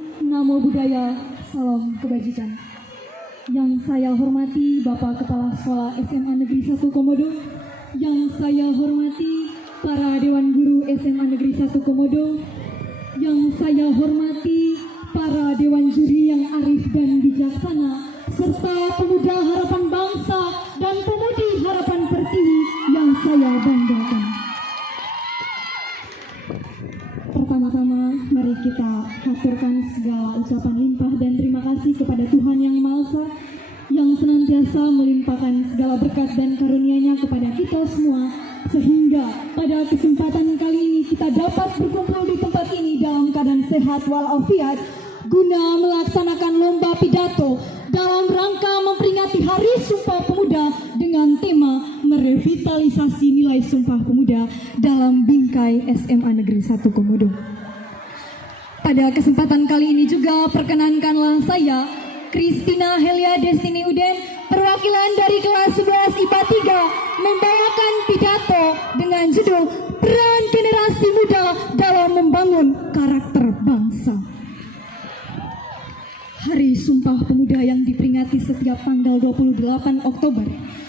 Namo Buddhaya, salam kebajikan. Yang saya hormati Bapak Kepala Sekolah SMA Negeri 1 Komodo, yang saya hormati para Dewan Guru SMA Negeri 1 Komodo, yang saya hormati para Dewan Juri yang arif dan bijaksana, serta pemuda harapan bangsa dan pemudi harapan pertiwi yang saya banggakan. Pertama-tama, mari kita haturkan segala ucapan limpah dan terima kasih kepada Tuhan Yang Maha Esa yang senantiasa melimpahkan segala berkat dan karunia-Nya kepada kita semua, sehingga pada kesempatan kali ini kita dapat berkumpul di tempat ini dalam keadaan sehat walafiat guna melaksanakan lomba pidato dalam rangka memperingati Hari Sumpah Pemuda dengan tema merevitalisasi nilai Sumpah Pemuda dalam bingkai SMA Negeri 1 Komodo. Pada kesempatan kali ini juga perkenankanlah saya, Christina Helia Destiny Uden, perwakilan dari kelas 11 IPA 3, membawakan pidato dengan judul Peran Generasi Muda dalam Membangun Karakter Bangsa. Hari Sumpah Pemuda yang diperingati setiap tanggal 28 Oktober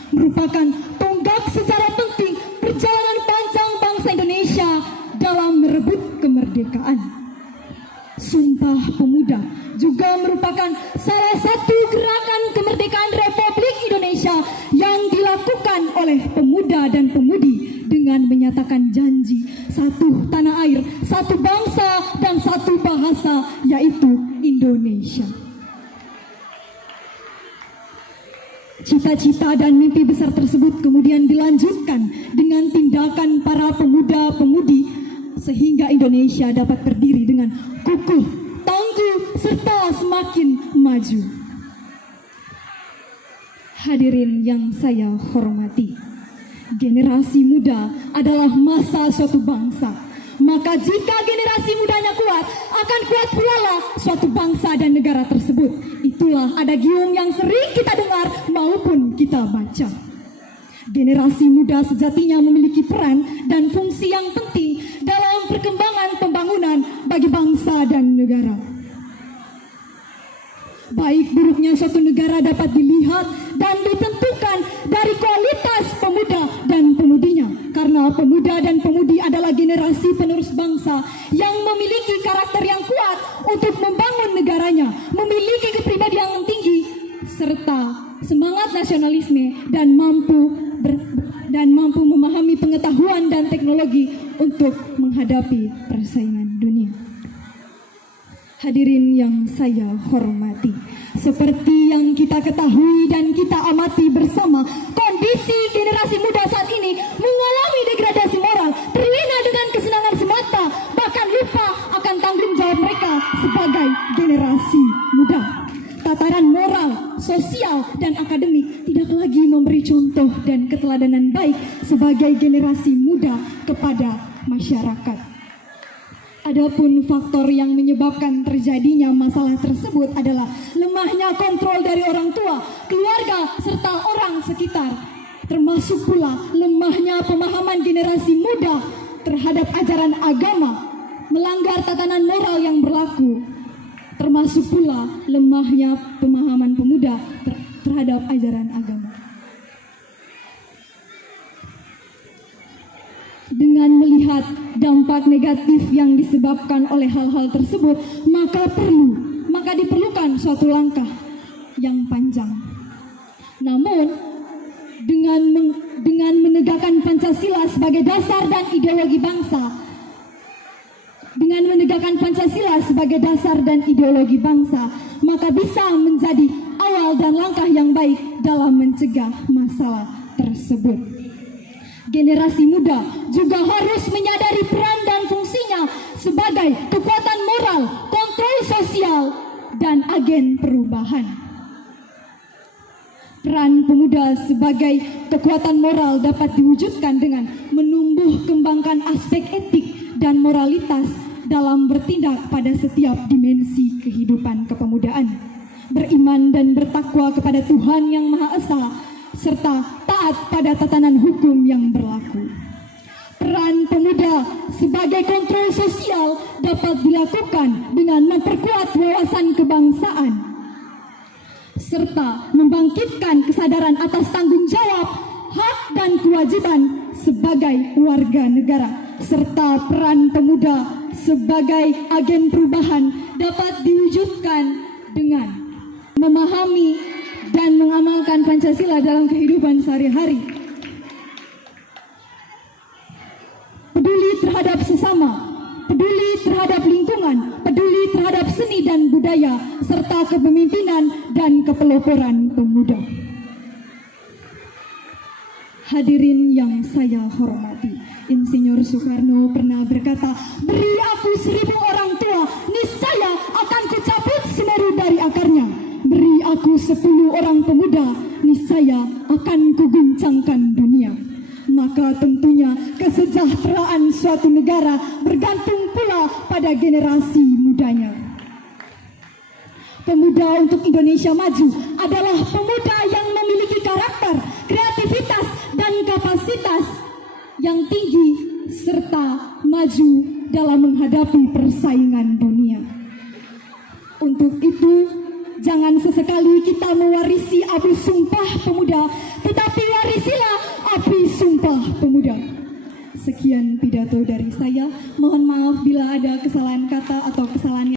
merupakan tonggak secara penting perjalanan panjang bangsa Indonesia dalam merebut kemerdekaan. Sumpah Pemuda juga merupakan salah satu gerakan kemerdekaan Republik Indonesia yang dilakukan oleh pemuda dan pemudi dengan menyatakan janji satu tanah air, satu bangsa, dan satu bahasa, yaitu Indonesia. Cita-cita dan mimpi besar tersebut kemudian dilanjutkan dengan tindakan para pemuda-pemudi sehingga Indonesia dapat berdiri dengan kukuh, tangguh, serta semakin maju. Hadirin yang saya hormati, generasi muda adalah masa suatu bangsa. Maka jika generasi mudanya kuat, akan kuat pula lah suatu bangsa dan negara tersebut. Itulah adagium yang sering kita dengar maupun kita baca. Generasi muda sejatinya memiliki peran dan fungsi yang penting dalam perkembangan pembangunan bagi bangsa dan negara. Baik buruknya suatu negara dapat dilihat dan ditentukan dari kualitas pemuda dan pemudinya. Karena pemuda dan pemudi adalah generasi penerus bangsa yang memiliki karakter yang kuat untuk membangun negaranya, memiliki kepribadian yang tinggi, serta semangat nasionalisme dan mampu memahami pengetahuan dan teknologi untuk menghadapi persaingan dunia. Hadirin yang saya hormati, seperti yang kita ketahui dan kita amati bersama, kondisi generasi muda saat ini mengalami degradasi moral, terlena dengan kesenangan semata, bahkan lupa akan tanggung jawab mereka sebagai generasi muda. Tataran moral, sosial, dan akademik tidak lagi memberi contoh dan keteladanan baik sebagai generasi muda kepada masyarakat. Adapun faktor yang menyebabkan terjadinya masalah tersebut adalah lemahnya kontrol dari orang tua, keluarga, serta orang sekitar. Termasuk pula lemahnya pemahaman generasi muda terhadap ajaran agama, melanggar tatanan moral yang berlaku. Termasuk pula lemahnya pemahaman pemuda terhadap ajaran agama. Dengan melihat dampak negatif yang disebabkan oleh hal-hal tersebut, maka diperlukan suatu langkah yang panjang. Namun, dengan menegakkan Pancasila sebagai dasar dan ideologi bangsa, maka bisa menjadi awal dan langkah yang baik dalam mencegah masalah tersebut. Generasi muda juga harus menyadari peran dan fungsinya sebagai kekuatan moral, kontrol sosial, dan agen perubahan. Peran pemuda sebagai kekuatan moral dapat diwujudkan dengan menumbuh kembangkan aspek etik dan moralitas dalam bertindak pada setiap dimensi kehidupan kepemudaan, beriman dan bertakwa kepada Tuhan Yang Maha Esa, serta taat pada tatanan hukum yang berlaku. Peran pemuda sebagai kontrol sosial dapat dilakukan dengan memperkuat wawasan kebangsaan serta membangkitkan kesadaran atas tanggung jawab, hak dan kewajiban sebagai warga negara, serta peran pemuda sebagai agen perubahan dapat diwujudkan dengan memahami dan mengamalkan Pancasila dalam kehidupan sehari-hari, peduli terhadap sesama, peduli terhadap lingkungan, peduli terhadap seni dan budaya, serta kepemimpinan dan kepeloporan pemuda. Hadirin yang saya hormati, Insinyur Soekarno pernah berkata, "Beri aku 1000 orang tua, niscaya akan kucabut Semeru dari akarnya. Beri aku 10 orang pemuda, niscaya akan kuguncangkan dunia." Maka tentunya kesejahteraan suatu negara bergantung pula pada generasi mudanya. Pemuda untuk Indonesia Maju adalah pemuda yang memiliki karakter, kreativitas, dan kapasitas yang tinggi serta maju dalam menghadapi persaingan dunia. Untuk itu, jangan sesekali kita mewarisi api sumpah pemuda, tetapi warisilah api sumpah pemuda. Sekian pidato dari saya. Mohon maaf bila ada kesalahan kata atau kesalahan